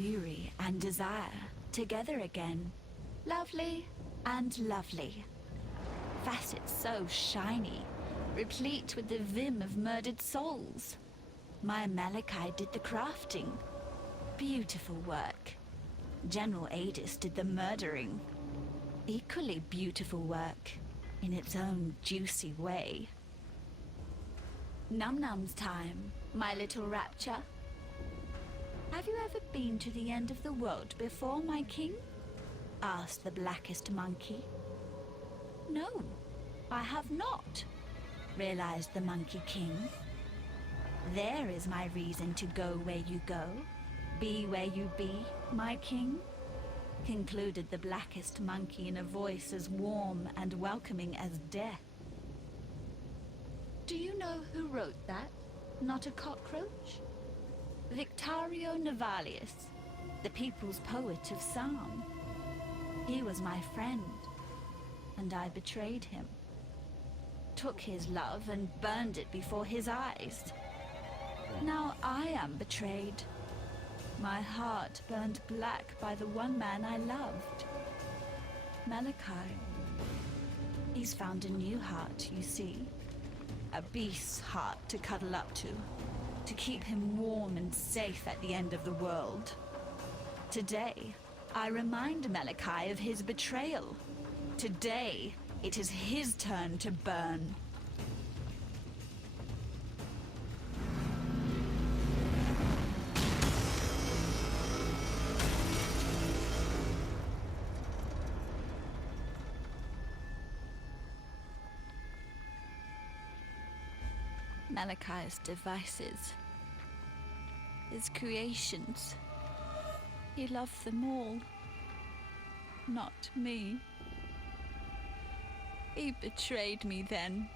fury and desire together again. Lovely and lovely. Facets so shiny, replete with the vim of murdered souls. My Malachi did the crafting. Beautiful work. General Adis did the murdering. Equally beautiful work, in its own juicy way. Num-num's time, my little rapture. Have you ever been to the end of the world before, my king? Asked the blackest monkey. No, I have not, realized the Monkey King. There is my reason to go where you go, be where you be, my king, concluded the blackest monkey in a voice as warm and welcoming as death. Do you know who wrote that? Not a cockroach? Victorio Navalius, the people's poet of Psalm. He was my friend, and I betrayed him. Took his love and burned it before his eyes. Now I am betrayed. My heart burned black by the one man I loved. Malachi. He's found a new heart, you see. A beast's heart to cuddle up to keep him warm and safe at the end of the world. Today, I remind Malachi of his betrayal. Today, it is his turn to burn. Malachi's devices, his creations. He loved them all, not me. He betrayed me then,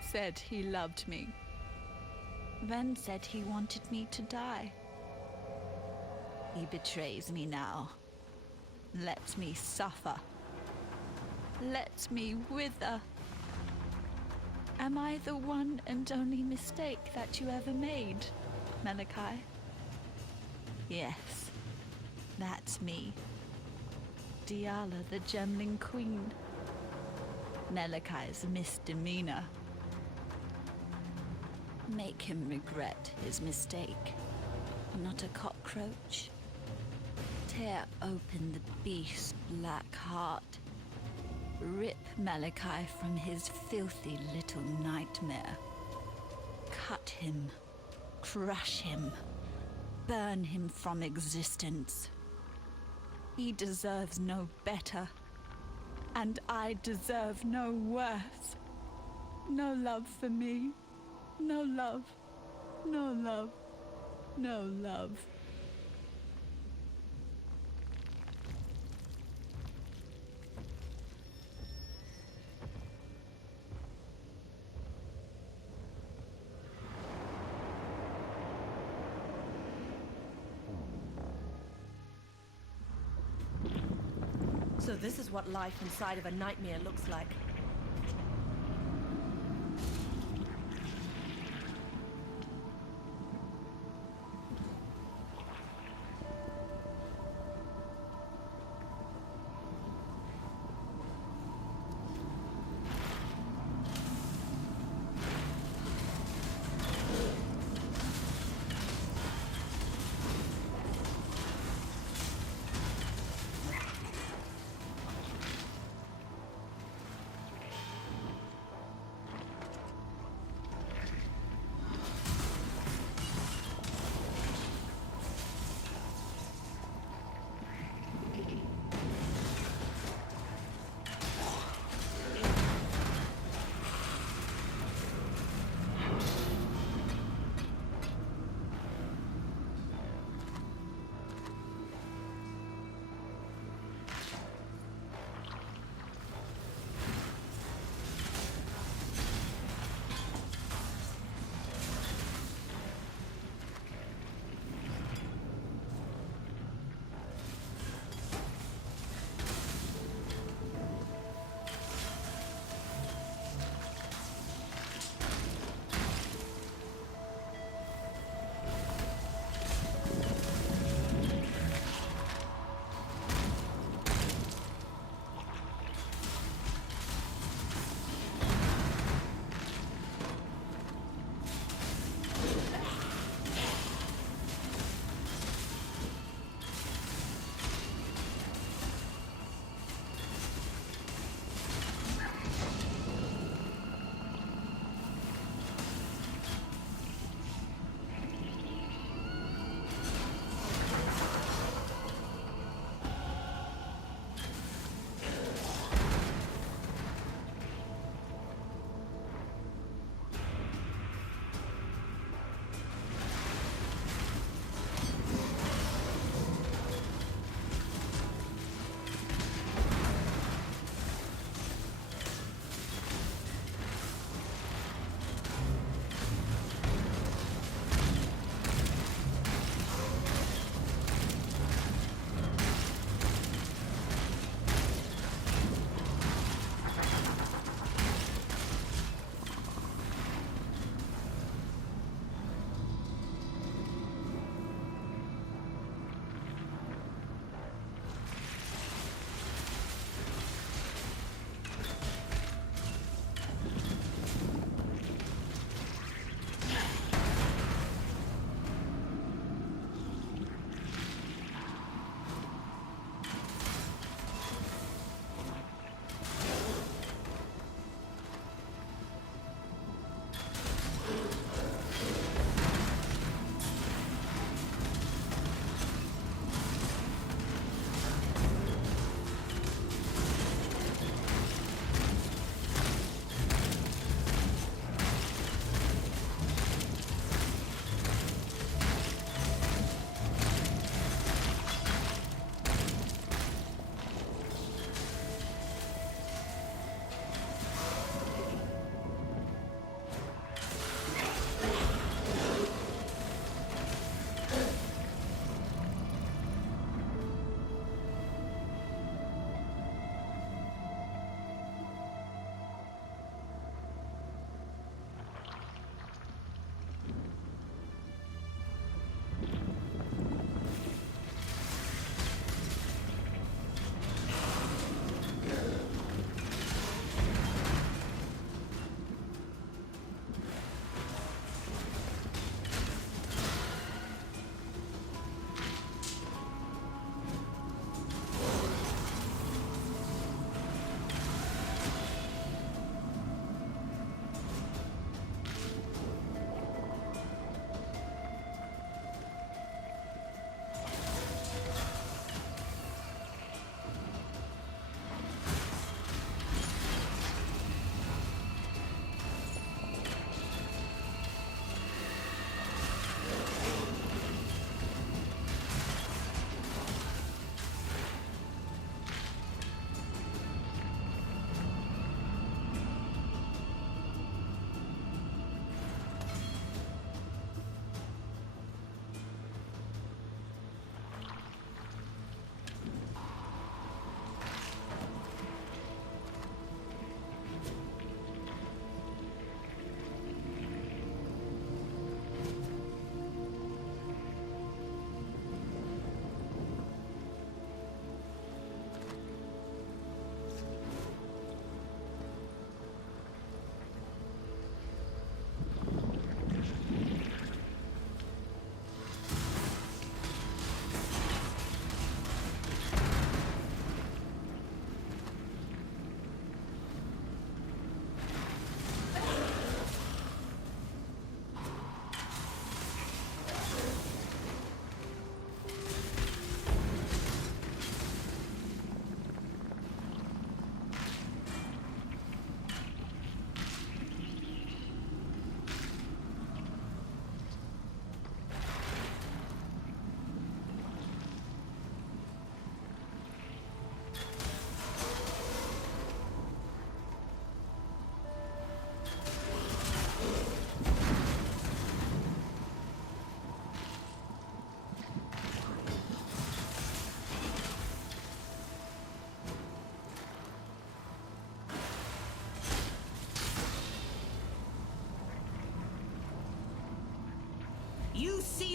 said he loved me, then said he wanted me to die. He betrays me now, lets me suffer, lets me wither. Am I the one and only mistake that you ever made, Malachi? Yes, that's me. Diala, the Gemling Queen. Malachi's misdemeanor. Make him regret his mistake. Not a cockroach. Tear open the beast's black heart. Rip Malachi from his filthy little nightmare. Cut him, crush him, burn him from existence. He deserves no better, and I deserve no worse. No love for me, no love, no love, no love. So this is what life inside of a nightmare looks like.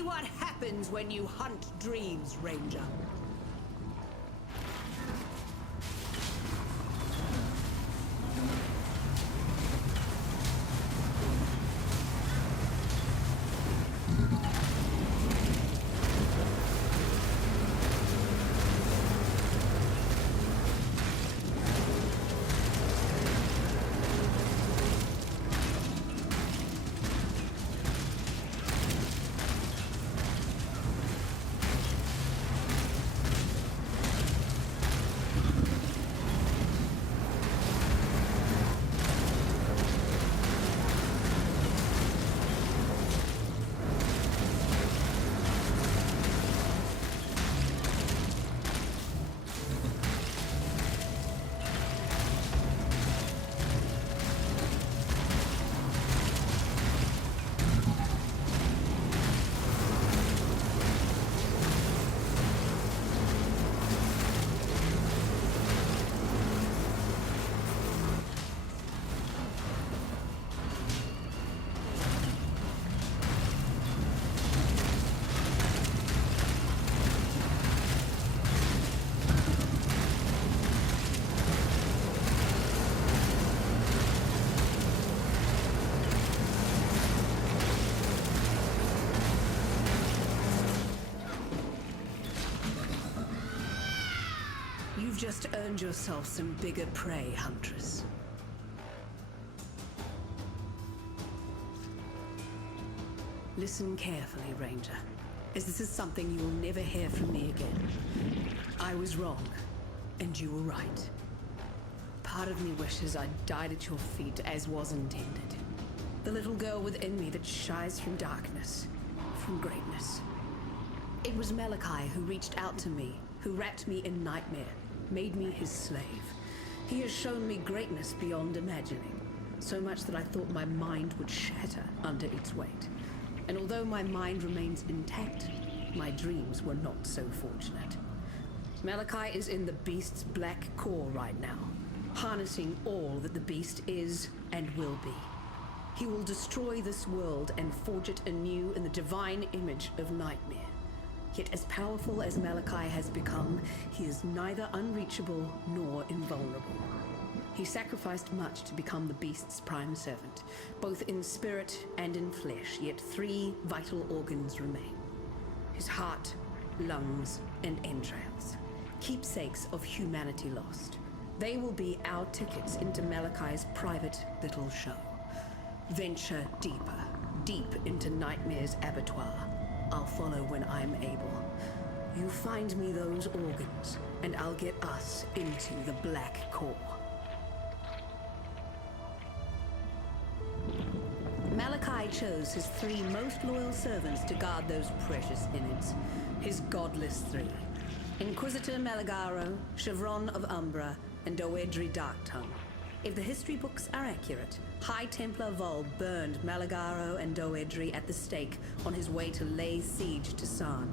See what happens when you hunt dreams, Ranger. You've just earned yourself some bigger prey, Huntress. Listen carefully, Ranger, as this is something you will never hear from me again. I was wrong, and you were right. Part of me wishes I'd died at your feet as was intended. The little girl within me that shies from darkness, from greatness. It was Malachi who reached out to me, who wrapped me in nightmare, made me his slave. He has shown me greatness beyond imagining, so much that I thought my mind would shatter under its weight. And although my mind remains intact, my dreams were not so fortunate. Malachi is in the beast's black core right now, harnessing all that the beast is and will be. He will destroy this world and forge it anew in the divine image of nightmare. Yet as powerful as Malachi has become, he is neither unreachable nor invulnerable. He sacrificed much to become the beast's prime servant, both in spirit and in flesh, yet 3 vital organs remain. His heart, lungs, and entrails, keepsakes of humanity lost. They will be our tickets into Malachi's private little show. Venture deeper, deep into Nightmare's abattoir. I'll follow when I'm able. You find me those organs, and I'll get us into the black core. Malachi chose his 3 most loyal servants to guard those precious innards. His godless 3. Inquisitor Malagaro, Chevron of Umbra, and Doedri Darktongue. If the history books are accurate, High Templar Vol burned Malagaro and Doedri at the stake on his way to lay siege to Sarn.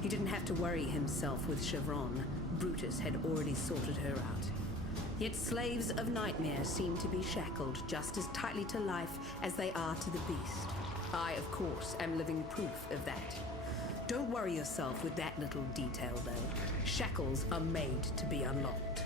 He didn't have to worry himself with Chevron. Brutus had already sorted her out. Yet slaves of Nightmare seem to be shackled just as tightly to life as they are to the beast. I, of course, am living proof of that. Don't worry yourself with that little detail, though. Shackles are made to be unlocked.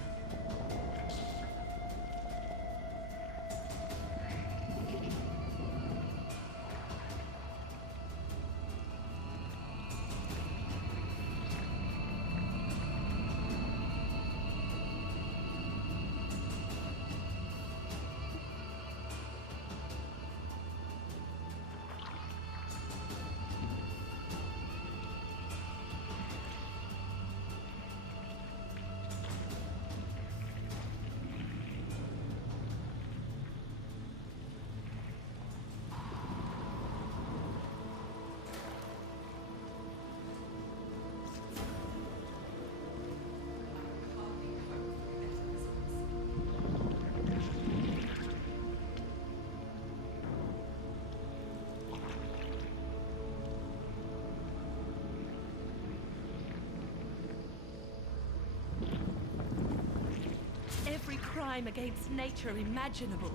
Every crime against nature imaginable.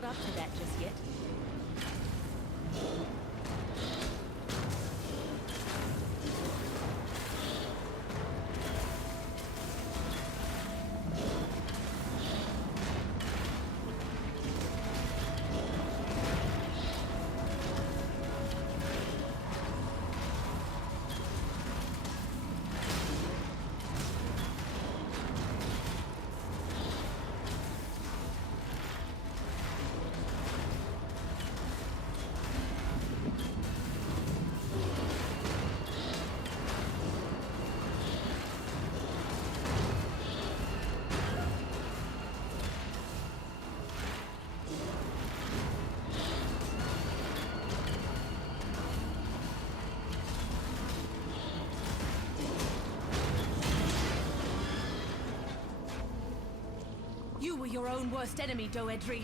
not up to that just yet. You were your own worst enemy, OWWBK.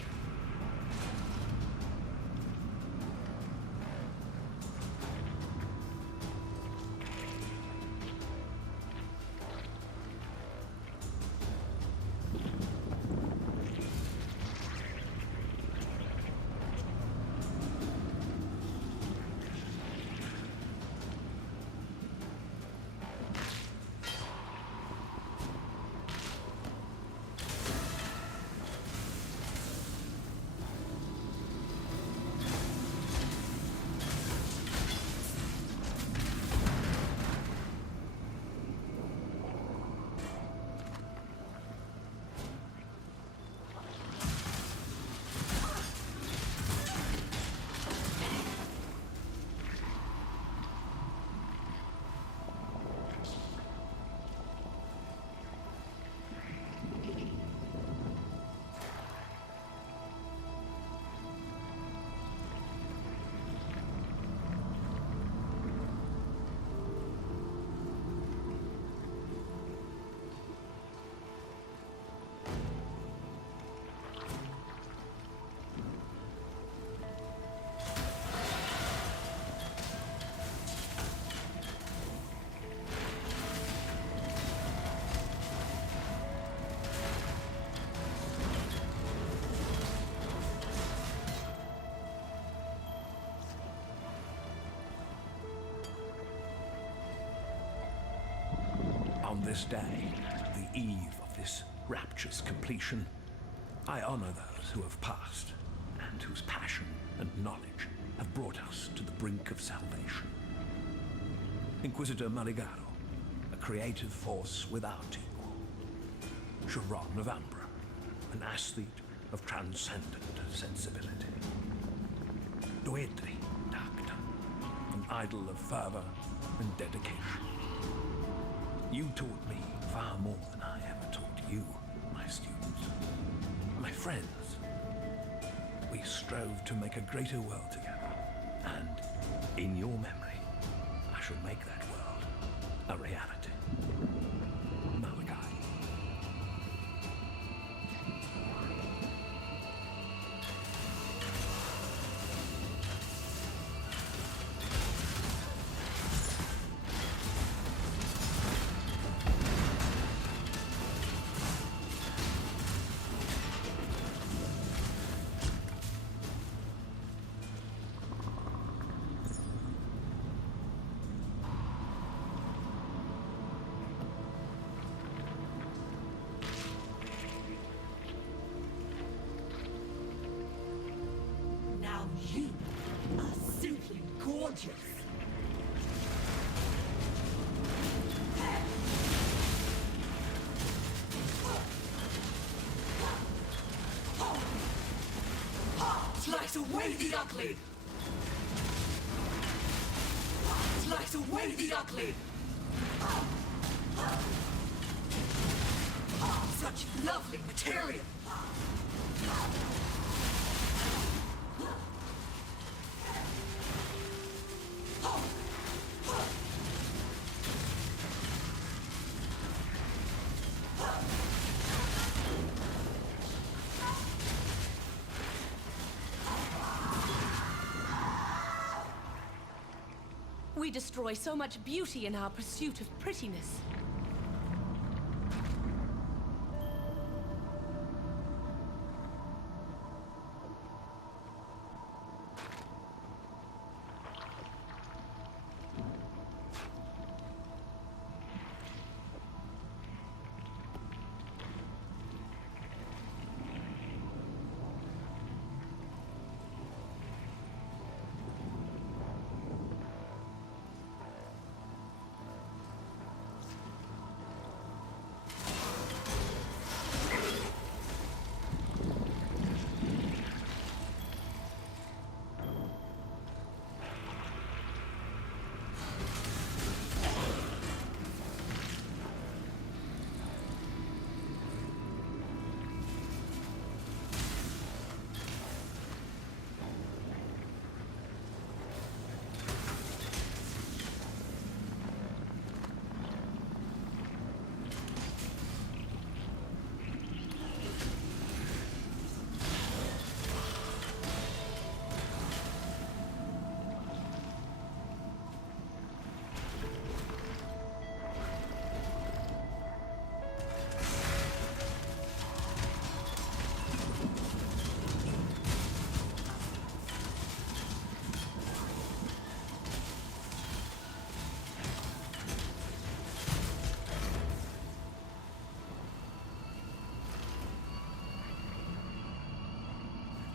On this day, the eve of this rapturous completion, I honor those who have passed and whose passion and knowledge have brought us to the brink of salvation. Inquisitor Maligaro, a creative force without equal. Sharon of Ambra, an aesthete of transcendent sensibility. OWWBK, an idol of fervor and dedication. You taught me far more than I ever taught you, my students. My friends, we strove to make a greater world together, and in your memory, I shall make that world a reality. Malachi. You are simply gorgeous. Slice away the ugly. Slice away the ugly. Such lovely material. We destroy so much beauty in our pursuit of prettiness.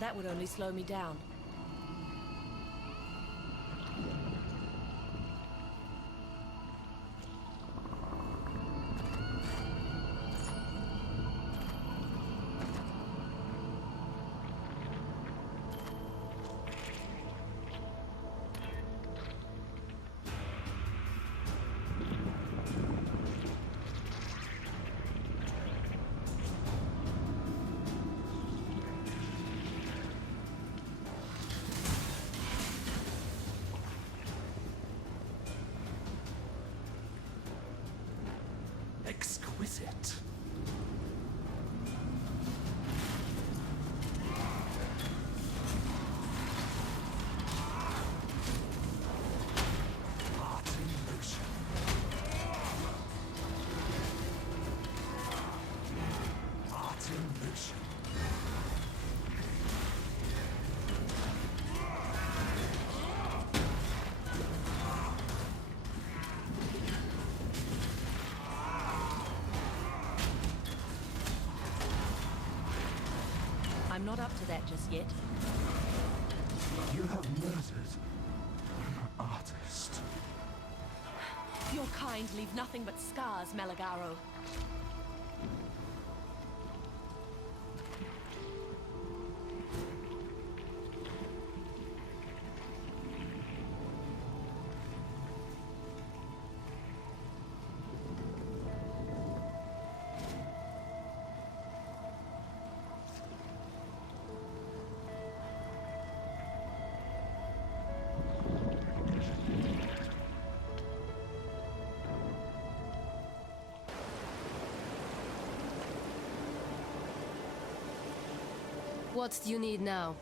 That would only slow me down. Exquisite. Art in motion. Art in motion. I'm not up to that just yet. You have murdered an artist. Your kind leave nothing but scars, Malagaro. What do you need now?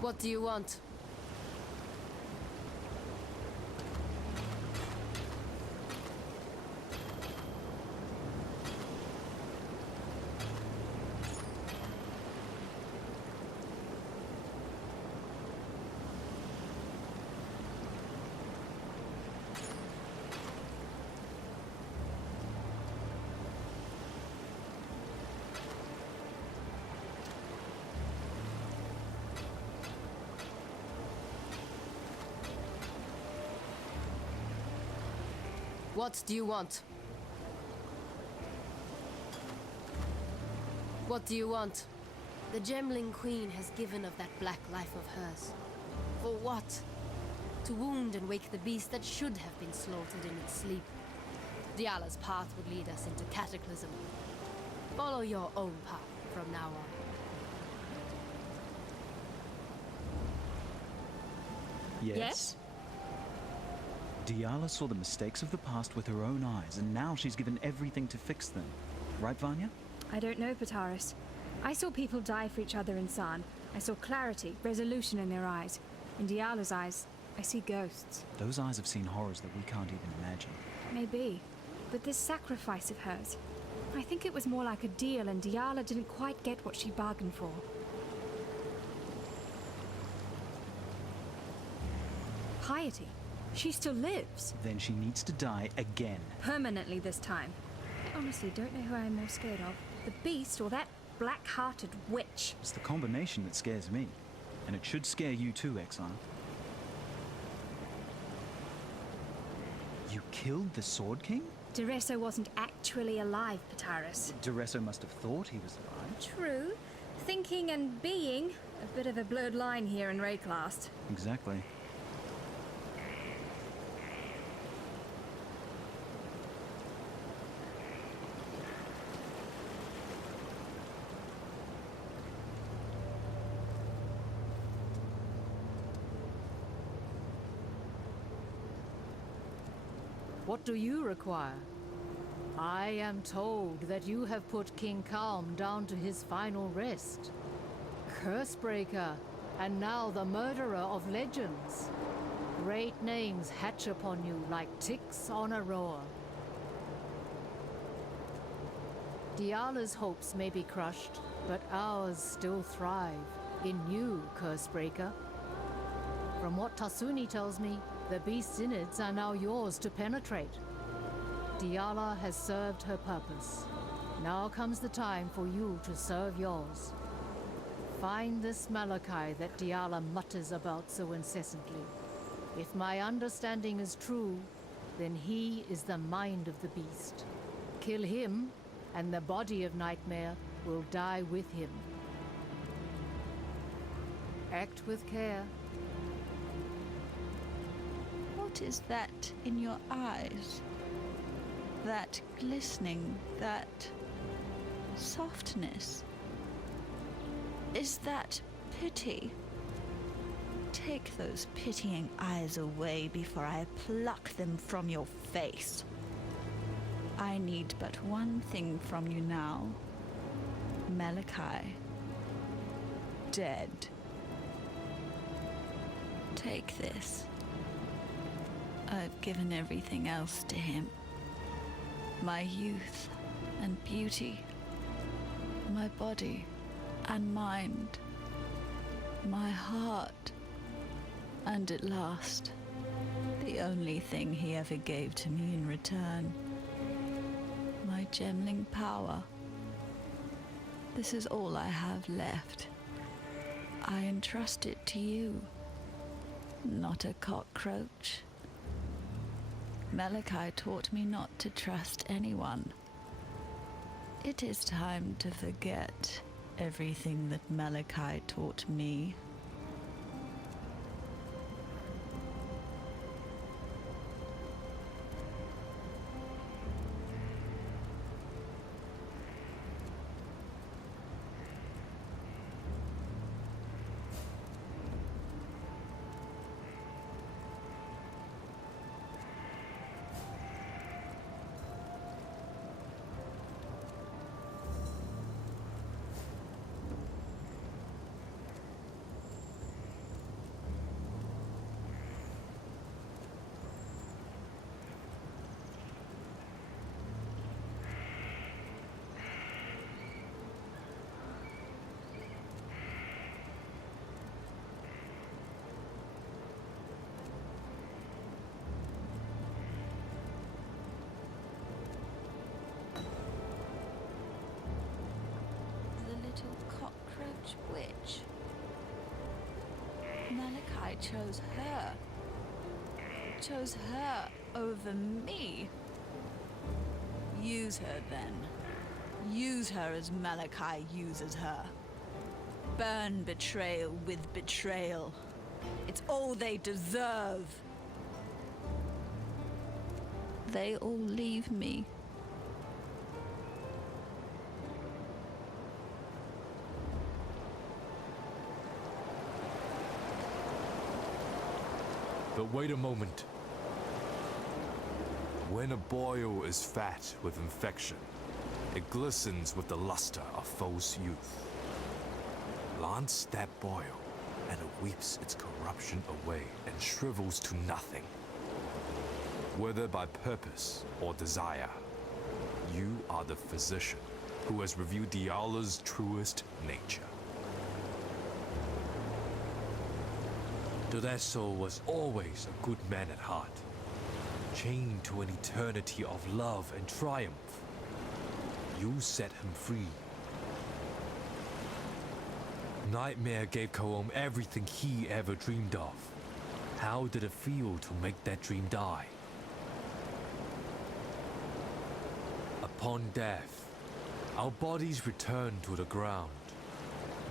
What do you want? What do you want? What do you want? The Gemling Queen has given of that black life of hers. For what? To wound and wake the beast that should have been slaughtered in its sleep. Diala's path would lead us into Cataclysm. Follow your own path from now on. Yes? Diala saw the mistakes of the past with her own eyes, and now she's given everything to fix them. Right, Vanya? I don't know, Pataris. I saw people die for each other in San. I saw clarity, resolution in their eyes. In Diala's eyes, I see ghosts. Those eyes have seen horrors that we can't even imagine. Maybe. But this sacrifice of hers, I think it was more like a deal, and Diala didn't quite get what she bargained for. Piety. She still lives. Then she needs to die again. Permanently this time. I honestly don't know who I'm more scared of. The beast or that black-hearted witch. It's the combination that scares me. And it should scare you too, Exile. You killed the Sword King? Duresso wasn't actually alive, Pataris. Duresso must have thought he was alive. True. Thinking and being. A bit of a blurred line here in Rayclast. Exactly. What do you require? I am told that you have put King Calm down to his final rest. Cursebreaker, and now the murderer of legends. Great names hatch upon you like ticks on a roar. Diala's hopes may be crushed, but ours still thrive in you, Cursebreaker. From what Tasuni tells me, the beast's innards are now yours to penetrate. Diala has served her purpose. Now comes the time for you to serve yours. Find this Malachi that Diala mutters about so incessantly. If my understanding is true, then he is the mind of the beast. Kill him, and the body of Nightmare will die with him. Act with care. What is that in your eyes? That glistening, that softness? Is that pity? Take those pitying eyes away before I pluck them from your face. I need but one thing from you now. Malachi. Dead. Take this. I've given everything else to him. My youth and beauty. My body and mind. My heart. And at last, the only thing he ever gave to me in return. My gemling power. This is all I have left. I entrust it to you, not a cockroach. Malachi taught me not to trust anyone. It is time to forget everything that Malachi taught me. Cockroach witch. Malachi chose her. Chose her over me. Use her then. Use her as Malachi uses her. Burn betrayal with betrayal. It's all they deserve. They all leave me. But wait a moment. When a boil is fat with infection, it glistens with the luster of false youth. Lance that boil, and it weeps its corruption away and shrivels to nothing. Whether by purpose or desire, you are the physician who has revealed Diala's truest nature. Dodeso was always a good man at heart, chained to an eternity of love and triumph. You set him free. Nightmare gave Kaom everything he ever dreamed of. How did it feel to make that dream die? Upon death, our bodies return to the ground.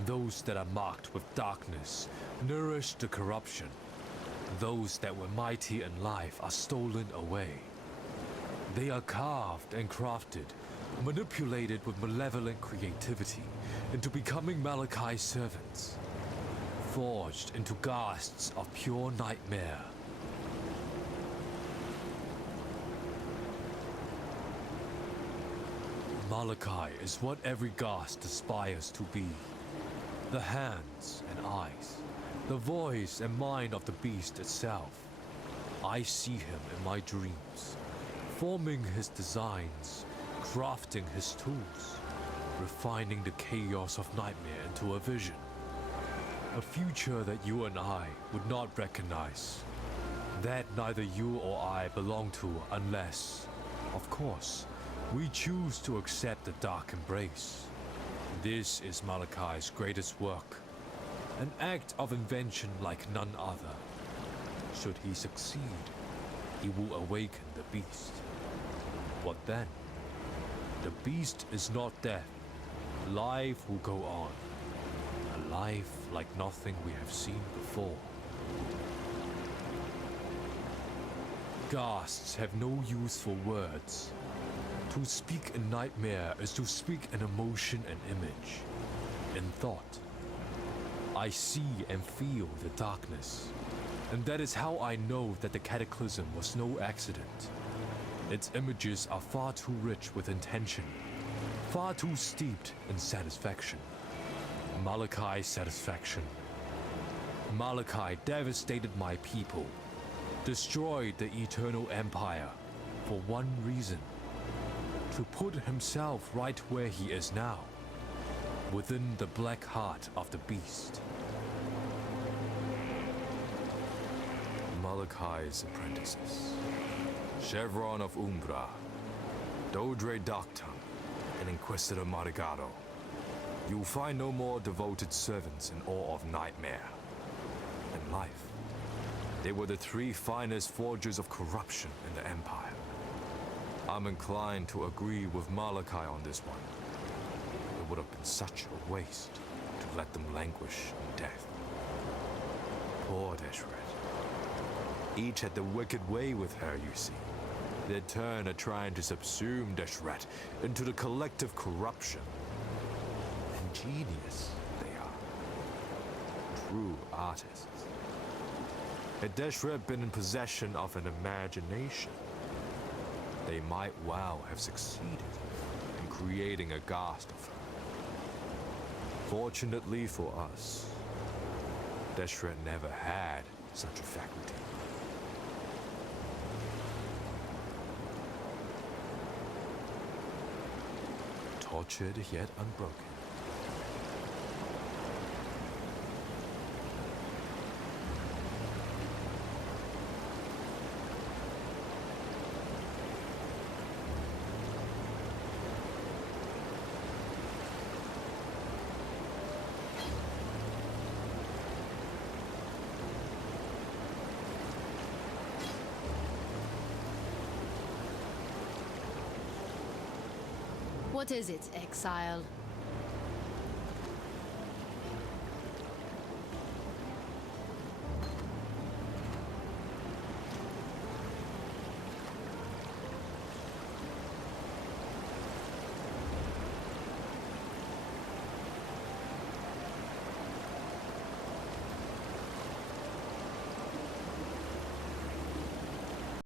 Those that are marked with darkness nourish the corruption. Those that were mighty in life are stolen away. They are carved and crafted, manipulated with malevolent creativity into becoming Malachi's servants, forged into ghasts of pure nightmare. Malachi is what every ghast aspires to be. The hands and eyes, the voice and mind of the beast itself. I see him in my dreams, forming his designs, crafting his tools, refining the chaos of nightmare into a vision. A future that you and I would not recognize. That neither you or I belong to unless, of course, we choose to accept the dark embrace. This is Malachi's greatest work, an act of invention like none other. Should he succeed, he will awaken the beast. What then? The beast is not death. Life will go on. A life like nothing we have seen before. Ghasts have no use for words. To speak in nightmare is to speak in emotion and image, in thought. I see and feel the darkness, and that is how I know that the cataclysm was no accident. Its images are far too rich with intention, far too steeped in satisfaction. Malachi's satisfaction. Malachi devastated my people, destroyed the eternal empire for one reason: to put himself right where he is now, within the black heart of the beast. Malachi's apprentices: Chevron of Umbra, Dodre Darktongue, and Inquisitor Marigado. You'll find no more devoted servants in awe of nightmare and life. They were the three finest forgers of corruption in the Empire. I'm inclined to agree with Malachi on this one. It would have been such a waste to let them languish in death. Poor Deshret. Each had the wicked way with her, you see. Their turn at trying to subsume Deshret into the collective corruption. Ingenious they are. True artists. Had Deshret been in possession of an imagination, they might well have succeeded in creating a ghast of her. Fortunately for us, Deshret never had such a faculty. Tortured yet unbroken. What is it, exile?